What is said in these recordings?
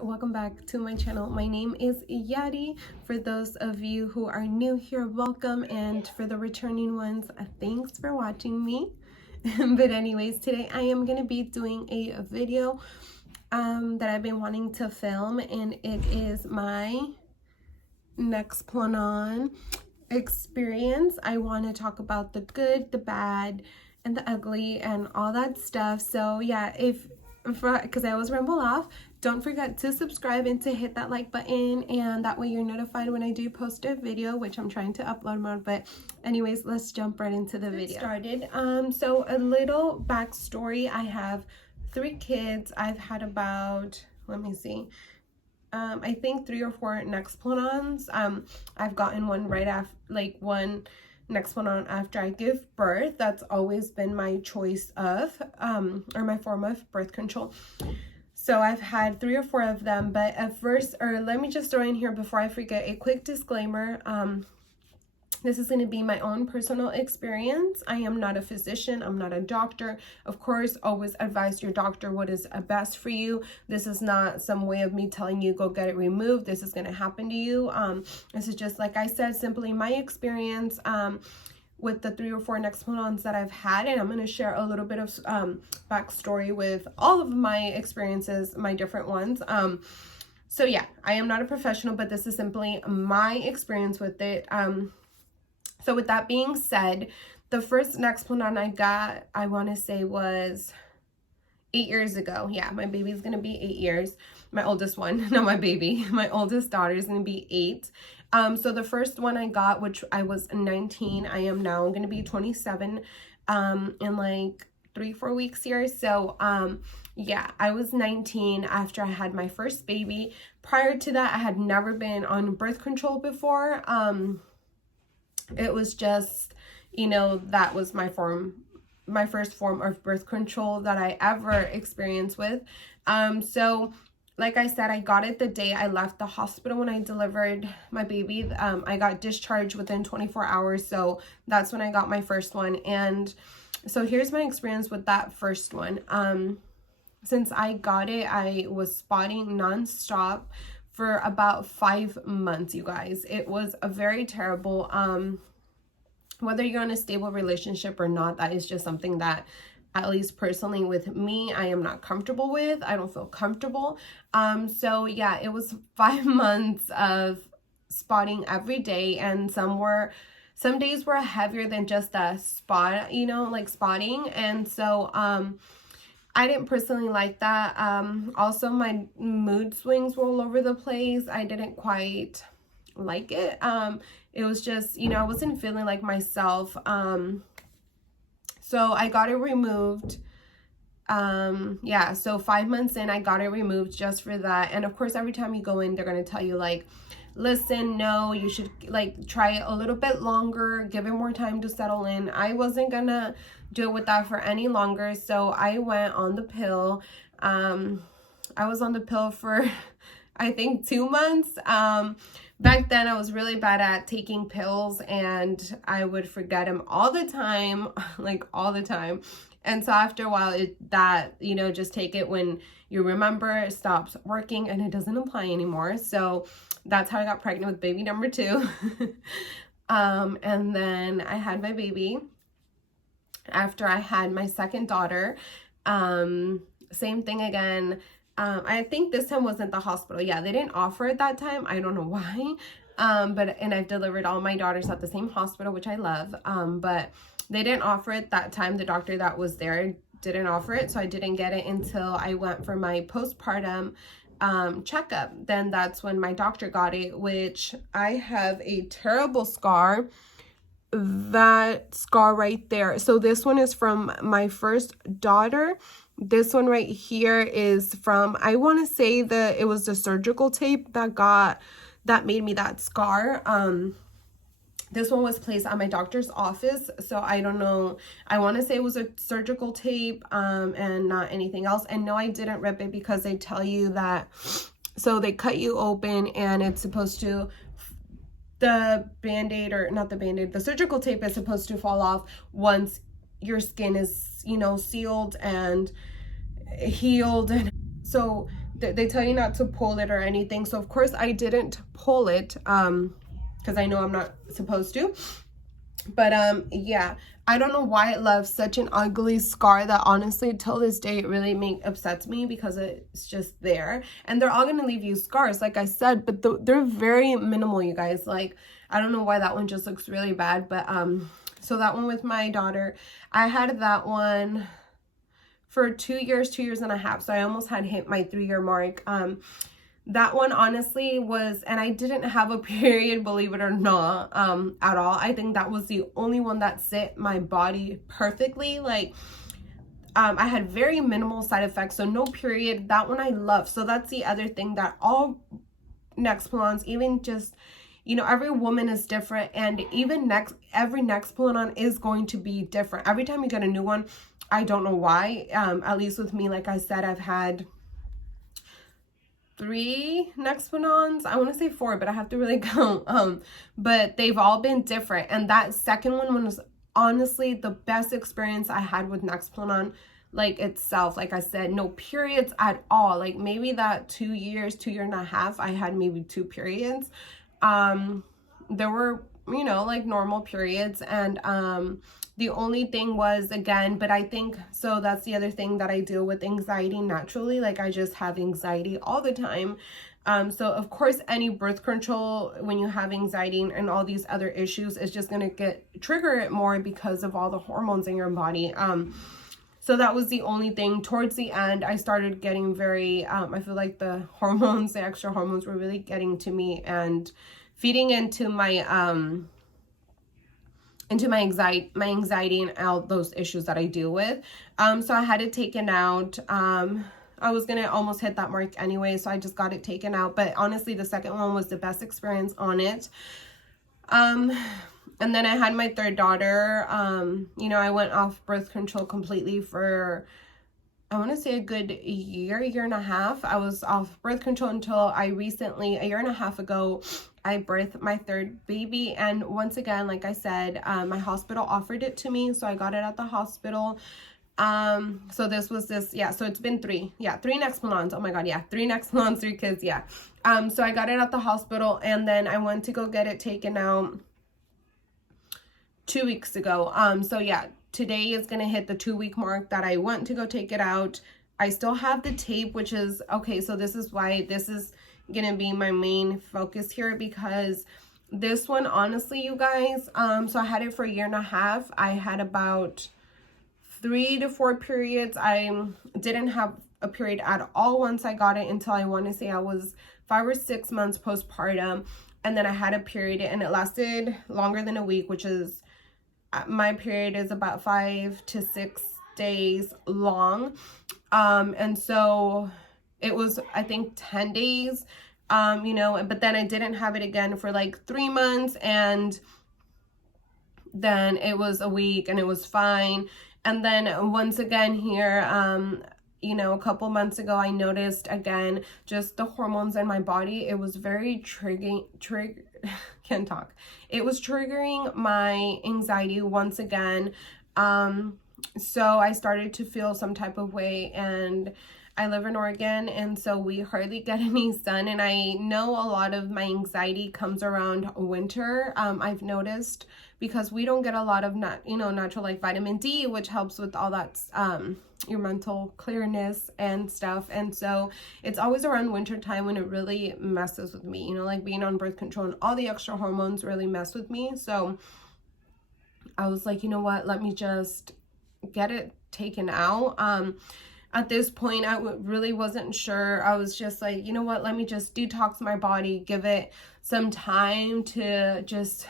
Welcome back to my channel. My name is Yadi. For those of you who are new here, welcome, and for the returning ones, thanks for watching me. But anyways, today I am going to be doing a video that I've been wanting to film, and it is my Nexplanon experience. I want to talk about the good, the bad, and the ugly, and all that stuff. So yeah, because I always ramble off, don't forget to subscribe and to hit that like button, and that way you're notified when I do post a video, which I'm trying to upload more. But anyways, let's jump right into the video. Started. So a little backstory. I have 3 kids. I've had about, let me see, I think 3 or 4 Nexplanons. I've gotten one right after, like one Nexplanon after I give birth. That's always been my choice of, or my form of birth control. So I've had 3 or 4 of them, but at first, or let me just throw in here before I forget, a quick disclaimer. This is going to be my own personal experience. I am not a physician. I'm not a doctor. Of course, always advise your doctor what is best for you. This is not some way of me telling you go get it removed. This is going to happen to you. This is just, like I said, simply my experience with the 3 or 4 Nexplanons that I've had, and I'm going to share a little bit of backstory with all of my experiences, my different ones. So yeah, I am not a professional, but this is simply my experience with it. So with that being said, the first Nexplanon I got, I want to say was 8 years ago. Yeah, my baby's going to be 8 years. My oldest one, not my baby. My oldest daughter is going to be 8. So the first one I got, which I was 19, I am now going to be 27 in like 3-4 weeks here. So yeah, I was 19 after I had my first baby. Prior to that, I had never been on birth control before. It was just, you know, that was my first form of birth control that I ever experienced with. So like I said, I got it the day I left the hospital when I delivered my baby. I got discharged within 24 hours. So that's when I got my first one. And so here's my experience with that first one. Since I got it, I was spotting nonstop for about 5 months, you guys. It was a very terrible, whether you're in a stable relationship or not, that is just something that, at least personally with me, I am not comfortable with. I don't feel comfortable. So yeah, it was 5 months of spotting every day, and some days were heavier than just a spot, you know, like spotting. And so I didn't personally like that. Also, my mood swings were all over the place. I didn't quite like it. It was just, you know, I wasn't feeling like myself. So I got it removed. Yeah, so 5 months in, I got it removed just for that. And of course, every time you go in, they're going to tell you like, listen, no, you should like try it a little bit longer, give it more time to settle in. I wasn't gonna do it with that for any longer, so I went on the pill. I was on the pill for I think 2 months. Back then I was really bad at taking pills, and I would forget them all the time, like all the time. And so after a while, you know, just take it when you remember, it stops working and it doesn't apply anymore. So that's how I got pregnant with baby number 2. And then I had my baby after I had my second daughter. Same thing again. I think this time wasn't the hospital. Yeah, they didn't offer it that time. I don't know why. And I've delivered all my daughters at the same hospital, which I love. But they didn't offer it that time. The doctor that was there didn't offer it. So I didn't get it until I went for my postpartum checkup. Then that's when my doctor got it, which I have a terrible scar. That scar right there. So this one is from my first daughter. This one right here is from, I want to say that it was the surgical tape that made me that scar. This one was placed at my doctor's office, so I don't know. I want to say it was a surgical tape and not anything else. And no, I didn't rip it, because they tell you that, so they cut you open and it's supposed to, the band-aid, or not the band-aid, the surgical tape is supposed to fall off once your skin is, you know, sealed and healed. And so they tell you not to pull it or anything. So of course I didn't pull it because I know I'm not supposed to. But yeah, I don't know why it left such an ugly scar that honestly till this day it really upsets me, because it's just there. And they're all gonna leave you scars, like I said, but they're very minimal, you guys. Like, I don't know why that one just looks really bad. But so that one with my daughter, I had that one for 2 years, 2.5 years. So I almost had hit my 3-year mark. That one honestly was, and I didn't have a period, believe it or not, at all. I think that was the only one that fit my body perfectly. Like, I had very minimal side effects, so no period. That one I love. So that's the other thing, that all Nexplanons, even just, you know, every woman is different, and even every Nexplanon is going to be different. Every time you get a new one, I don't know why. At least with me, like I said, I've had 3 Nexplanons. I want to say 4, but I have to really count. But they've all been different. And that second one was honestly the best experience I had with Nexplanon, like itself. Like I said, no periods at all. Like maybe that 2 years, 2.5 years, I had maybe 2 periods. There were, you know, like normal periods. And the only thing was, again, but I think, so that's the other thing, that I deal with anxiety naturally. Like, I just have anxiety all the time. So of course, any birth control, when you have anxiety and all these other issues, is just going to trigger it more because of all the hormones in your body. So that was the only thing. Towards the end, I started getting very, I feel like the hormones, the extra hormones, were really getting to me and feeding into my anxiety and all those issues that I deal with. So I had it taken out. I was gonna almost hit that mark anyway, so I just got it taken out. But honestly, the second one was the best experience on it. And then I had my 3rd daughter. You know, I went off birth control completely for, I want to say, a good year, 1.5 years. I was off birth control until I recently, 1.5 years ago, I birthed my 3rd baby. And once again, like I said, my hospital offered it to me, so I got it at the hospital. So this was yeah, so it's been 3 Nexplanons. Oh my god, yeah, 3 Nexplanons, 3 kids, yeah. So I got it at the hospital, and then I went to go get it taken out 2 weeks ago. So yeah, today is gonna hit the 2-week mark that I went to go take it out. I still have the tape, which is okay. So this is why this is gonna be my main focus here, because this one, honestly, you guys, so I had it for 1.5 years. I had about 3 to 4 periods. I didn't have a period at all once I got it until, I want to say, I was 5 or 6 months postpartum, and then I had a period, and it lasted longer than a week, which is, my period is about 5 to 6 days long. And so it was, I think, 10 days, you know, but then I didn't have it again for like 3 months, and then it was a week and it was fine. And then once again here, you know, a couple months ago, I noticed again, just the hormones in my body. It was very can't talk. It was triggering my anxiety once again. So I started to feel some type of way, and I live in Oregon, and so we hardly get any sun. And I know a lot of my anxiety comes around winter. I've noticed, because we don't get a lot of natural, like vitamin D, which helps with all that, your mental clearness and stuff. And so it's always around winter time when it really messes with me, you know, like being on birth control and all the extra hormones really mess with me. So I was like, you know what, let me just get it taken out. At this point, I really wasn't sure. I was just like, you know what, let me just detox my body, give it some time to just,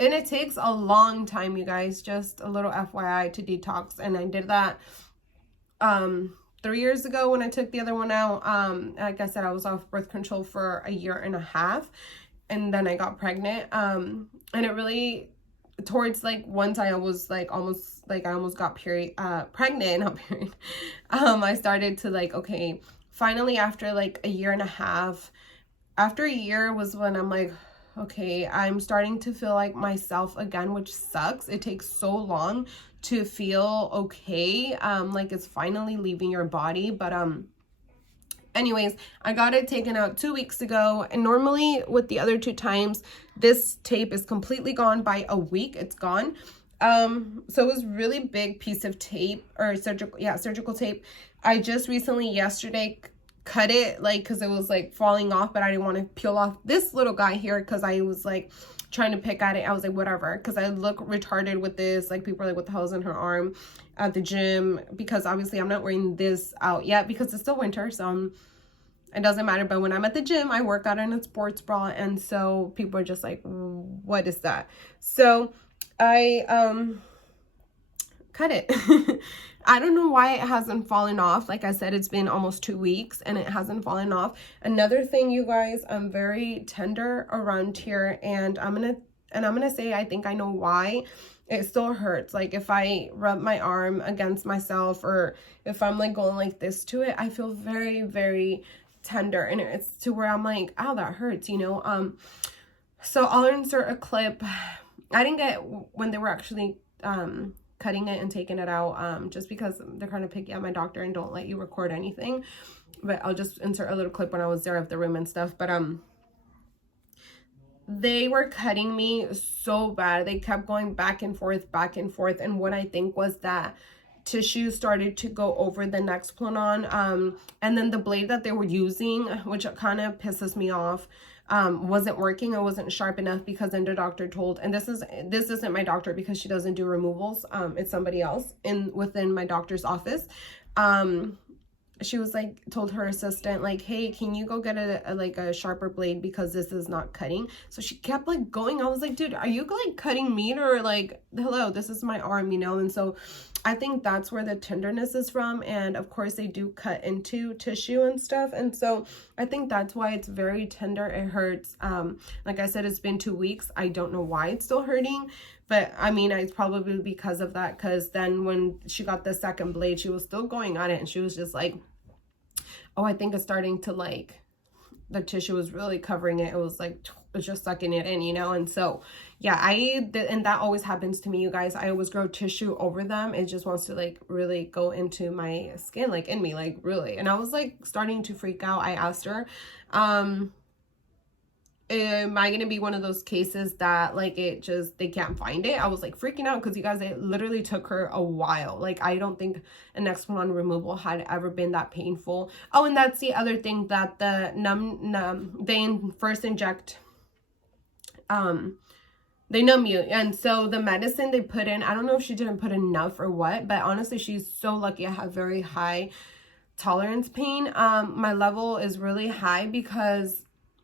and it takes a long time, you guys, just a little FYI, to detox. And I did that 3 years ago when I took the other one out. Like I said, I was off birth control for 1.5 years, and then I got pregnant. And it really, towards like once I was like almost got pregnant, not period. I started to like, okay, finally after like 1.5 years, after a year was when I'm like, okay, I'm starting to feel like myself again, which sucks. It takes so long to feel okay. Like it's finally leaving your body, but Anyways, I got it taken out 2 weeks ago, and normally with the other 2 times, this tape is completely gone by a week. It's gone. So it was really big piece of tape, or surgical tape. I just recently yesterday cut it, like, because it was like falling off, but I didn't want to peel off this little guy here because I was like trying to pick at it. I was like, whatever, because I look retarded with this. Like, people are like, what the hell is in her arm at the gym? Because obviously I'm not wearing this out yet because it's still winter, so it doesn't matter. But when I'm at the gym, I work out in a sports bra, and so people are just like, what is that? So I cut it. I don't know why it hasn't fallen off. Like I said, it's been almost 2 weeks and it hasn't fallen off. Another thing, you guys, I'm very tender around here, and I'm gonna say I think I know why. It still hurts. Like, if I rub my arm against myself, or if I'm like going like this to it, I feel very, very tender, and it's to where I'm like, ow, that hurts, you know. So I'll insert a clip. I didn't get when they were actually cutting it and taking it out, just because they're kind of picky at my doctor and don't let you record anything. But I'll just insert a little clip when I was there of the room and stuff. But they were cutting me so bad. They kept going back and forth, and what I think was that tissue started to go over the Nexplanon, and then the blade that they were using, which kind of pisses me off, wasn't working. It wasn't sharp enough, because then the doctor told, and this isn't my doctor because she doesn't do removals, it's somebody else within my doctor's office. She was like, told her assistant, like, hey, can you go get a sharper blade, because this is not cutting. So she kept like going. I was like, dude, are you like cutting meat, or like, hello, this is my arm, you know? And so I think that's where the tenderness is from. And of course they do cut into tissue and stuff, and so I think that's why it's very tender. It hurts. Like I said, it's been 2 weeks. I don't know why it's still hurting, but I mean, it's probably because of that, because then when she got the second blade, she was still going on it, and she was just like, oh, I think it's starting to, like, the tissue was really covering it. It was like, it's just sucking it in, you know? And so, yeah, and that always happens to me, you guys. I always grow tissue over them. It just wants to, like, really go into my skin, like, in me, like, really. And I was, like, starting to freak out. I asked her, am I gonna be one of those cases that, like, they can't find it? I was like freaking out, because you guys, it literally took her a while. Like, I don't think an Nexplanon removal had ever been that painful. Oh, and that's the other thing, that the they first inject, they numb you, and so the medicine they put in, I don't know if she didn't put enough or what, but honestly, she's so lucky. I have very high tolerance pain. My level is really high, because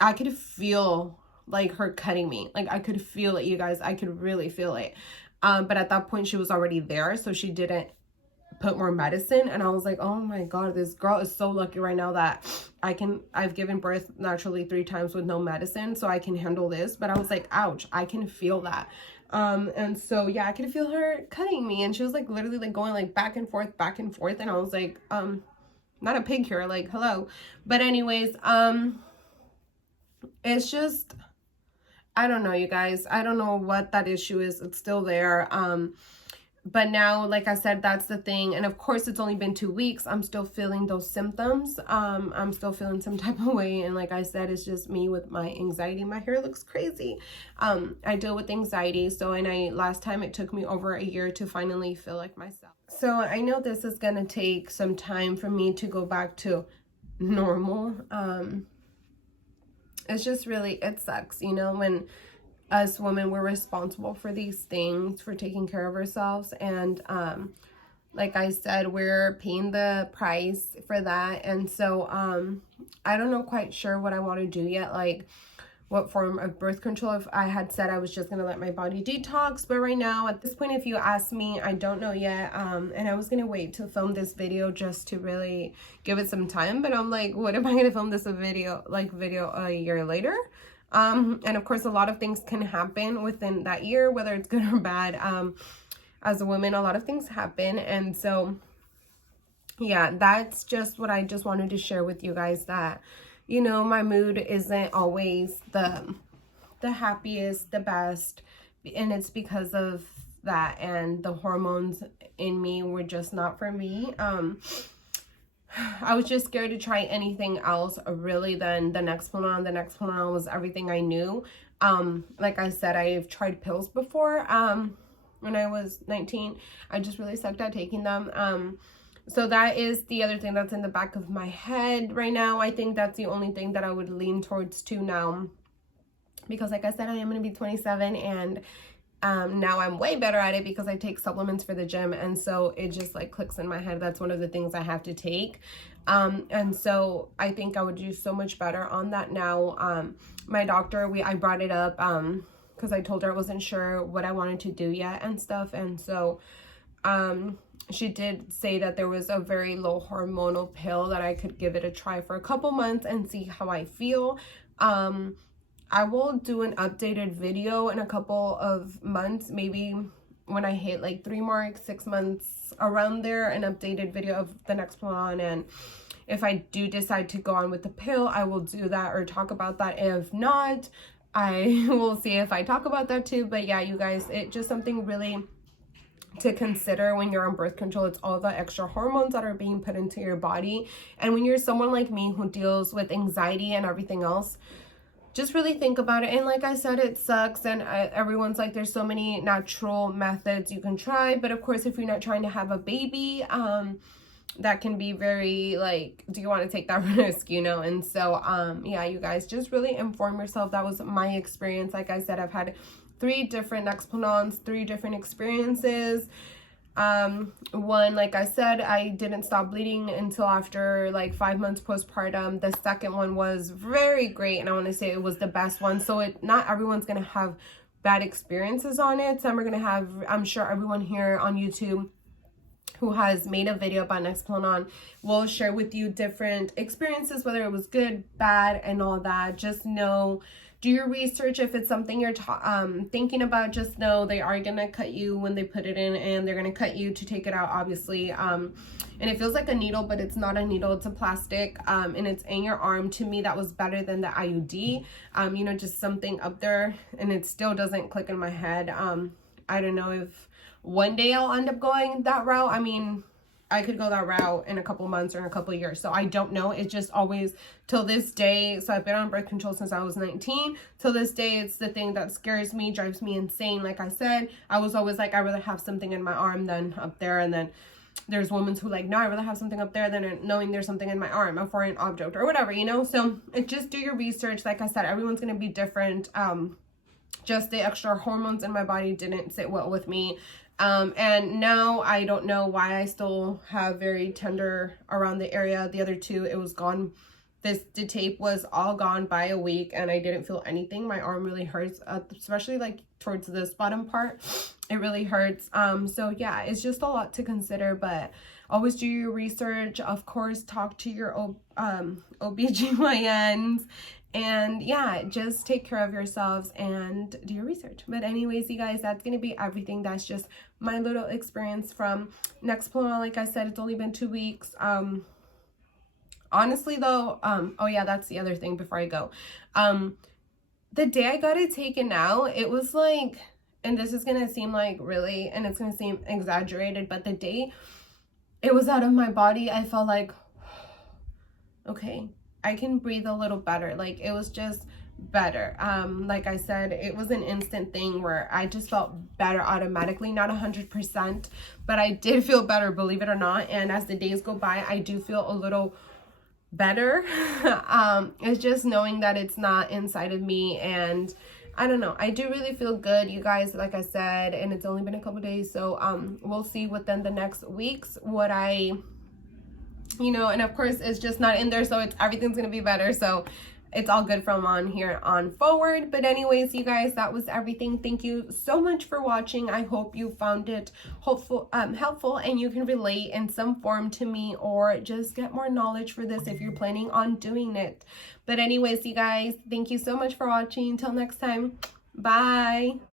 I could feel like her cutting me. Like, I could feel it, you guys. I could really feel it. But at that point she was already there, so she didn't put more medicine. And I was like, oh my God, this girl is so lucky right now that I've given birth naturally 3 times with no medicine, so I can handle this. But I was like, ouch, I can feel that. And so, yeah, I could feel her cutting me, and she was like literally like going like back and forth. And I was like, not a pig here, like, hello. But anyways, it's just, I don't know, you guys. I don't know what that issue is. It's still there. But now, like I said, that's the thing. And of course, it's only been 2 weeks. I'm still feeling those symptoms. I'm still feeling some type of way. And like I said, it's just me with my anxiety. My hair looks crazy. I deal with anxiety. So, and last time it took me over a year to finally feel like myself. So I know this is going to take some time for me to go back to normal. It's just really, it sucks, you know, when us women, we're responsible for these things, for taking care of ourselves. And like I said, we're paying the price for that. And so I don't know quite sure what I want to do yet, like what form of birth control. If I had said I was just gonna let my body detox, but right now at this point, if you ask me, I don't know yet. And I was gonna wait to film this video just to really give it some time, but I'm like, what am I gonna film this video a year later? And of course, a lot of things can happen within that year, whether it's good or bad. As a woman, a lot of things happen. And so, yeah, that's just what I just wanted to share with you guys, that, you know, my mood isn't always the happiest, the best. And it's because of that. And the hormones in me were just not for me. I was just scared to try anything else really than the Nexplanon. The Nexplanon was everything I knew. Like I said, I've tried pills before. When I was 19, I just really sucked at taking them. So that is the other thing that's in the back of my head right now. I think that's the only thing that I would lean towards to now, because like I said, I am going to be 27, and now I'm way better at it because I take supplements for the gym, and so it just like clicks in my head. That's one of the things I have to take. And so I think I would do so much better on that now. My doctor, I brought it up because I told her I wasn't sure what I wanted to do yet and stuff, and so she did say that there was a very low hormonal pill that I could give it a try for a couple months and see how I feel. I will do an updated video in a couple of months, maybe when I hit like 3 marks, 6 months, around there, an updated video of the Nexplanon. And if I do decide to go on with the pill, I will do that or talk about that. If not, I will see if I talk about that too. But yeah, you guys, it's just something really to consider when you're on birth control. It's all the extra hormones that are being put into your body. And when you're someone like me who deals with anxiety and everything else, just really think about it. And like I said, it sucks, and everyone's like, there's so many natural methods you can try, but of course, if you're not trying to have a baby, that can be very like, do you want to take that risk, you know? And so yeah, you guys, just really inform yourself. That was my experience. Like I said, I've had 3 different Nexplanons, 3 different experiences. One, like I said, I didn't stop bleeding until after like 5 months postpartum. The second one was very great, and I want to say it was the best one. So not everyone's gonna have bad experiences on it. Some are gonna have, I'm sure everyone here on YouTube who has made a video about Nexplanon will share with you different experiences, whether it was good, bad, and all that. Just know, do your research. If it's something you're thinking about, just know they are going to cut you when they put it in, and they're going to cut you to take it out, obviously. And it feels like a needle, but it's not a needle. It's a plastic, and it's in your arm. To me, that was better than the IUD. You know, just something up there, and it still doesn't click in my head. I don't know if one day I'll end up going that route. I mean, I could go that route in a couple months or in a couple years. So I don't know. It's just always, till this day, so I've been on birth control since I was 19. Till this day, it's the thing that scares me, drives me insane. Like I said, I was always like, I'd rather have something in my arm than up there. And then there's women who like, no, I'd rather have something up there than knowing there's something in my arm, a foreign object or whatever, you know? So just do your research. Like I said, everyone's going to be different. Just the extra hormones in my body didn't sit well with me. And now I don't know why I still have very tender around the area. The other 2, it was gone. The tape was all gone by a week, and I didn't feel anything. My arm really hurts, especially like towards this bottom part. It really hurts. So yeah, it's just a lot to consider, but always do your research. Of course, talk to your OBGYNs. And yeah, just take care of yourselves and do your research. But anyways, you guys, that's going to be everything. That's just my little experience from Nexplanon. Like I said, it's only been 2 weeks. Honestly though, oh yeah, that's the other thing before I go. The day I got it taken out, it was like, and this is going to seem like really, and it's going to seem exaggerated, but the day it was out of my body, I felt like, okay, I can breathe a little better. Like, it was just better. Like I said, it was an instant thing where I just felt better automatically, not 100%, but I did feel better, believe it or not. And as the days go by, I do feel a little better. It's just knowing that it's not inside of me, and I don't know, I do really feel good, you guys, like I said, and it's only been a couple days. So we'll see within the next weeks what I, you know, and of course it's just not in there, so everything's gonna be better, so it's all good from on here on forward. But anyways, you guys, that was everything. Thank you so much for watching. I hope you found it helpful, and you can relate in some form to me, or just get more knowledge for this if you're planning on doing it. But anyways, you guys, thank you so much for watching. Until next time, bye.